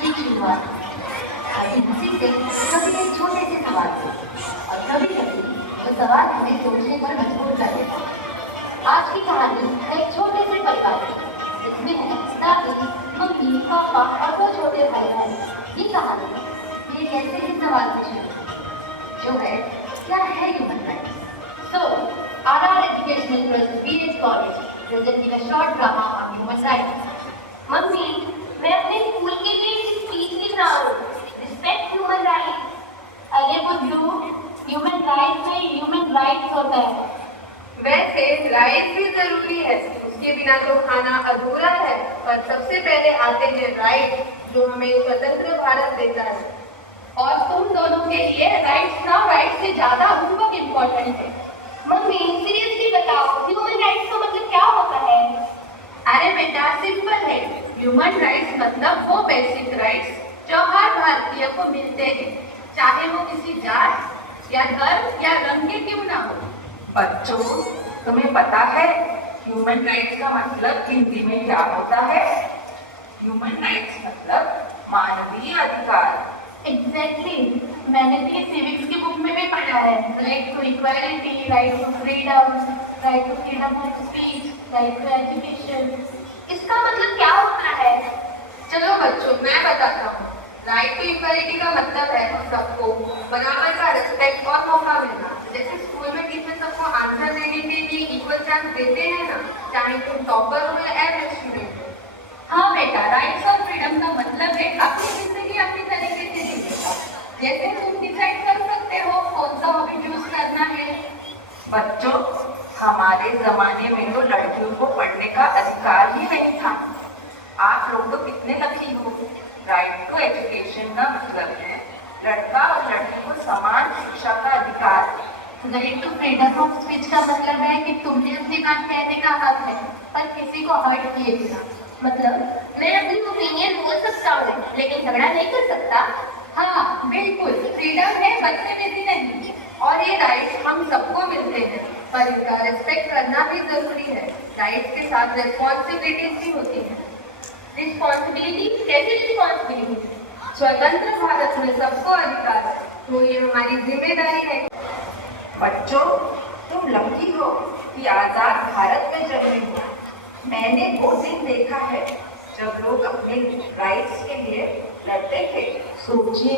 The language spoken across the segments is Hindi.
की शुरुआत अभी किसी से कभी एक छोटे से सवाल से और कभी कभी वो सवाल हमें सोचने पर मजबूर कर देता है। आज की कहानी एक छोटे से परिवार की जिसमें है दादी, मम्मी, पापा और दो छोटे भाई बहन। ये कहानी एक ऐसे ही सवाल से शुरू जो है क्या है human rights. So, RR Educational Trust BH College presenting a short drama on human rights. Mummy, मैं अपने स्कूल के लिए एक स्पीच लिख रहा हूँ। Respect human rights. अरे बुद्धू, ह्यूमन राइट्स में ह्यूमन राइट्स होता है। वैसे राइट्स भी जरूरी है, उसके बिना तो खाना अधूरा है। पर सबसे पहले आते हैं राइट्स जो हमें स्वतंत्र भारत देता है। और तुम दोनों के लिए राइट्स ना राइट्स से ज्यादा होमवर्क इम्पोर्टेंट है। मम्मी सीरियसली बताओ, ह्यूमन राइट्स का मतलब क्या होता है? अरे बेटा सिंपल है, ह्यूमन राइट्स मतलब वो बेसिक राइट्स जो हर भारतीय को मिलते हैं, चाहे वो किसी जात या धर्म या रंग के क्यों ना हो। बच्चों, तुम्हें पता है ह्यूमन राइट्स का मतलब हिंदी में क्या होता है? ह्यूमन राइट्स मतलब मानवीय अधिकार। एग्जैक्टली, मैंने भी ये सिविक्स की बुक में भी पढ़ा है। Right to equality, right to freedom, right to freedom of speech, right to education. इसका मतलब क्या होता है? चलो बच्चों मैं बताता हूँ। राइट टू इक्वालिटी का मतलब है सबको बराबर का रिस्पेक्ट और मौका मिलना। जैसे स्कूल में टीचर सबको आंसर देने के लिए इक्वल चांस देते हैं ना, चाहे तुम टॉपर हो या एवरेज स्टूडेंट हो। हाँ बेटा, राइट्स और फ्रीडम का मतलब है अपनी जिंदगी अपनी तरीके से जीने का। जैसे तुम डिसाइड कर सकते हो कौन सा हॉबी चूज करना है। बच्चों, हमारे जमाने में तो लड़कियों को पढ़ने का अधिकार ही नहीं था। आप लोग तो कितने लकी हो। राइट टू एजुकेशन का मतलब है लड़का और लड़की को समान शिक्षा का अधिकार। Right to freedom of speech का मतलब है कि तुम्हें अपनी बात कहने का हक है पर किसी को हर्ट किए बिना। मतलब मैं अपनी ओपिनियन बोल सकता हूँ लेकिन झगड़ा नहीं कर सकता। हाँ बिल्कुल, फ्रीडम है बदतमीजी नहीं। और ये राइट्स हम सबको मिलते हैं पर इनका रिस्पेक्ट करना भी जरूरी है। राइट्स के साथ रिस्पॉन्सिबिलिटीज भी होती है। रिस्पॉन्सिबिलिटी? कैसी रिस्पॉन्सिबिलिटी? स्वतंत्र भारत में सबको अधिकार है, तो ये हमारी जिम्मेदारी है। बच्चों, तुम लकी हो कि आजाद भारत में जन्मे हो। मैंने वो दिन देखा है जब लोग अपने राइट्स के लिए लड़ते थे। सोचिए,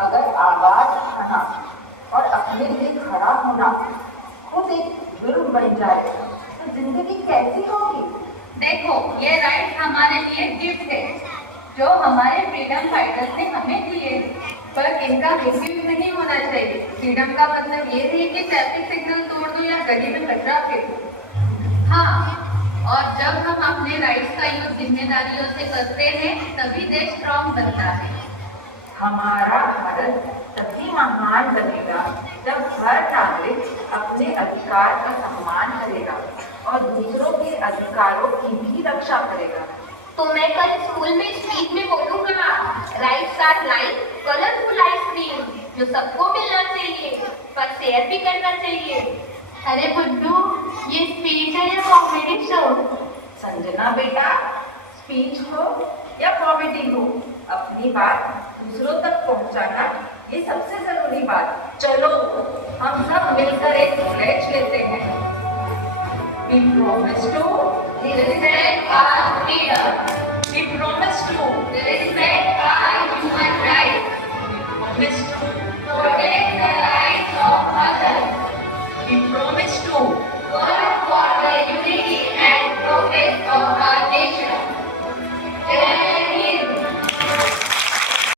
अगर आवाज उठाना और अपने लिए खड़ा होना खुद एक जुर्म बन जाए तो जिंदगी कैसी होगी? देखो, ये राइट हमारे लिए गिफ्ट है जो हमारे फ्रीडम फाइटर्स ने हमें दिए। पर इनका मिसयूज नहीं होना चाहिए। फ्रीडम का मतलब ये नहीं कि ट्रैफिक सिग्नल तोड़ दो या गली में कचरा फेंको। हाँ, और जब हम अपने राइट्स का यूज जिम्मेदारियों से करते हैं तभी देश स्ट्रॉन्ग बनता है। हमारा भारत तभी महान बनेगा जब हर नागरिक अपने अधिकार का सम्मान करेगा और दूसरों के अधिकारों की भी रक्षा करेगा। तो मैं कल स्कूल में स्पीच में बोलूंगा, rights are like colourful ice cream जो सबको मिलना चाहिए पर शेयर भी करना चाहिए। अरे बुद्धू, ये स्पीच है या कॉमेडी शो? संजना बेटा, स्पीच हो या कॉमेडी हो, अपनी बात दूसरों तक पहुंचाना ये सबसे जरूरी बात। चलो हम सब मिलकर एक प्लेज लेते हैं। We promise to Respect our freedom.